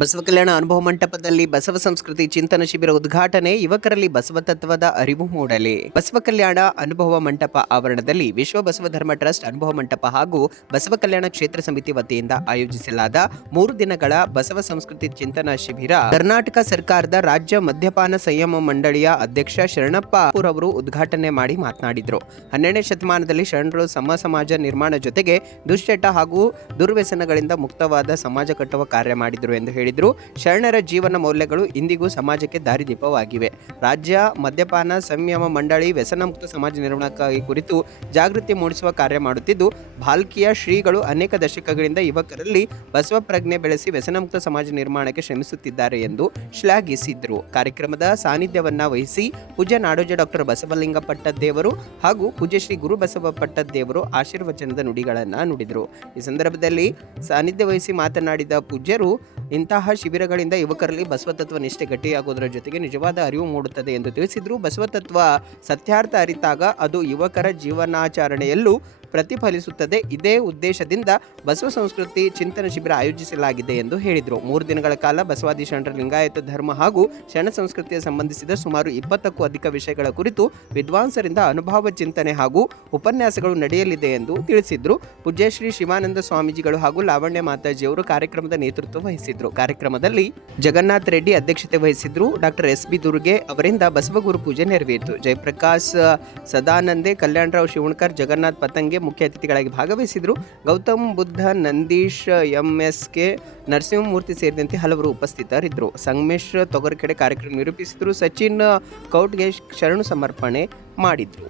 ಬಸವ ಕಲ್ಯಾಣ ಅನುಭವ ಮಂಟಪದಲ್ಲಿ ಬಸವ ಸಂಸ್ಕೃತಿ ಚಿಂತನ ಶಿಬಿರ ಉದ್ಘಾಟನೆ, ಯುವಕರಲ್ಲಿ ಬಸವ ತತ್ವದ ಅರಿವು ಮೂಡಲಿ. ಬಸವ ಕಲ್ಯಾಣ ಅನುಭವ ಮಂಟಪ ಆವರಣದಲ್ಲಿ ವಿಶ್ವ ಬಸವ ಧರ್ಮ ಟ್ರಸ್ಟ್ ಅನುಭವ ಮಂಟಪ ಹಾಗೂ ಬಸವ ಕಲ್ಯಾಣ ಕ್ಷೇತ್ರ ಸಮಿತಿ ವತಿಯಿಂದ ಆಯೋಜಿಸಲಾದ 3 ದಿನಗಳ ಬಸವ ಸಂಸ್ಕೃತಿ ಚಿಂತನ ಶಿಬಿರ ಕರ್ನಾಟಕ ಸರ್ಕಾರದ ರಾಜ್ಯ ಮದ್ಯಪಾನ ಸಂಯಮ ಮಂಡಳಿಯ ಅಧ್ಯಕ್ಷ ಶರಣಪ್ಪ ಅವರು ಉದ್ಘಾಟನೆ ಮಾಡಿ ಮಾತನಾಡಿದರು. 12ನೇ ಶತಮಾನದಲ್ಲಿ ಶರಣರು ಸಮಾಜ ನಿರ್ಮಾಣ ಜೊತೆಗೆ ದುಶ್ಚಟ ಹಾಗೂ ದುರ್ವ್ಯಸನಗಳಿಂದ ಮುಕ್ತವಾದ ಸಮಾಜ ಕಟ್ಟುವ ಕಾರ್ಯ ಮಾಡಿದರು ಎಂದು ಹೇಳಿದರು. ಶರಣರ ಜೀವನ ಮೌಲ್ಯಗಳು ಇಂದಿಗೂ ಸಮಾಜಕ್ಕೆ ದಾರಿದೀಪವಾಗಿವೆ. ರಾಜ್ಯ ಮದ್ಯಪಾನ ಸಂಯಮ ಮಂಡಳಿ ವ್ಯಸನ ಮುಕ್ತ ಸಮಾಜ ನಿರ್ಮಾಣಕ್ಕಾಗಿ ಕುರಿತು ಜಾಗೃತಿ ಮೂಡಿಸುವ ಕಾರ್ಯ ಮಾಡುತ್ತಿದ್ದು, ಭಾಲ್ಕಿಯ ಶ್ರೀಗಳು ಅನೇಕ ದಶಕಗಳಿಂದ ಯುವಕರಲ್ಲಿ ಬಸವ ಪ್ರಜ್ಞೆ ಬೆಳೆಸಿ ವ್ಯಸನ ಮುಕ್ತ ಸಮಾಜ ನಿರ್ಮಾಣಕ್ಕೆ ಶ್ರಮಿಸುತ್ತಿದ್ದಾರೆ ಎಂದು ಶ್ಲಾಘಿಸಿದರು. ಕಾರ್ಯಕ್ರಮದ ಸಾನ್ನಿಧ್ಯವನ್ನ ವಹಿಸಿ ಪೂಜ್ಯ ನಾಡೋಜ ಡಾಕ್ಟರ್ ಬಸವಲಿಂಗ ಪಟ್ಟದೇವರು ಹಾಗೂ ಪೂಜ್ಯ ಶ್ರೀ ಗುರು ಬಸವ ಪಟ್ಟದೇವರು ಆಶೀರ್ವಚನದ ನುಡಿಗಳನ್ನು ನುಡಿದರು. ಈ ಸಂದರ್ಭದಲ್ಲಿ ಸಾನ್ನಿಧ್ಯ ವಹಿಸಿ ಮಾತನಾಡಿದ ಪೂಜ್ಯರು, ಇಂತಹ ಶಿಬಿರಗಳಿಂದ ಯುವಕರಲ್ಲಿ ಬಸವತತ್ವ ನಿಷ್ಠೆ ಗಟ್ಟಿಯಾಗುವುದರ ಜೊತೆಗೆ ನಿಜವಾದ ಅರಿವು ಮೂಡುತ್ತದೆ ಎಂದು ತಿಳಿಸಿದರು. ಬಸವತತ್ವ ಸತ್ಯಾರ್ಥ ಅರಿತಾಗ ಅದು ಯುವಕರ ಜೀವನಾಚರಣೆಯಲ್ಲೂ ಪ್ರತಿಫಲಿಸುತ್ತದೆ. ಇದೇ ಉದ್ದೇಶದಿಂದ ಬಸವ ಸಂಸ್ಕೃತಿ ಚಿಂತನ ಶಿಬಿರ ಆಯೋಜಿಸಲಾಗಿದೆ ಎಂದು ಹೇಳಿದರು. 3 ದಿನಗಳ ಕಾಲ ಬಸವಾದಿ ಶರಣರ ಲಿಂಗಾಯತ ಧರ್ಮ ಹಾಗೂ ಶರಣ ಸಂಸ್ಕೃತಿಗೆ ಸಂಬಂಧಿಸಿದ ಸುಮಾರು 20ಕ್ಕೂ ಅಧಿಕ ವಿಷಯಗಳ ಕುರಿತು ವಿದ್ವಾಂಸರಿಂದ ಅನುಭವ ಚಿಂತನೆ ಹಾಗೂ ಉಪನ್ಯಾಸಗಳು ನಡೆಯಲಿದೆ ಎಂದು ತಿಳಿಸಿದರು. ಪೂಜ್ಯ ಶ್ರೀ ಶಿವಾನಂದ ಸ್ವಾಮೀಜಿಗಳು ಹಾಗೂ ಲಾವಣ್ಯ ಮಾತಾಜಿಯವರು ಕಾರ್ಯಕ್ರಮದ ನೇತೃತ್ವ ವಹಿಸಿದ್ರು. ಕಾರ್ಯಕ್ರಮದಲ್ಲಿ ಜಗನ್ನಾಥ್ ರೆಡ್ಡಿ ಅಧ್ಯಕ್ಷತೆ ವಹಿಸಿದ್ರು. ಡಾಕ್ಟರ್ ಎಸ್ ಬಿ ದುರ್ಗೆ ಅವರಿಂದ ಬಸವಗುರು ಪೂಜೆ ನೆರವೇರಿತು. ಜಯಪ್ರಕಾಶ್ ಸದಾನಂದೆ, ಕಲ್ಯಾಣರಾವ್ ಶಿವಣ್ಕರ್, ಜಗನ್ನಾಥ್ ಪತಂಗೆ ಮುಖ್ಯ ಅತಿಥಿಗಳಾಗಿ ಭಾಗವಹಿಸಿದರು. ಗೌತಮ್ ಬುದ್ಧ, ನಂದೀಶ್, ಎಂಎಸ್ಕೆ, ನರಸಿಂಹಮೂರ್ತಿ ಸೇರಿದಂತೆ ಹಲವರು ಉಪಸ್ಥಿತರಿದ್ದರು. ಸಂಗಮೇಶ್ ತೊಗರಕೆರೆ ಕಾರ್ಯಕ್ರಮ ನಿರೂಪಿಸಿದರು. ಸಚಿನ್ ಕೌಟ್ಗೆ ಶರಣು ಸಮರ್ಪಣೆ ಮಾಡಿದರು.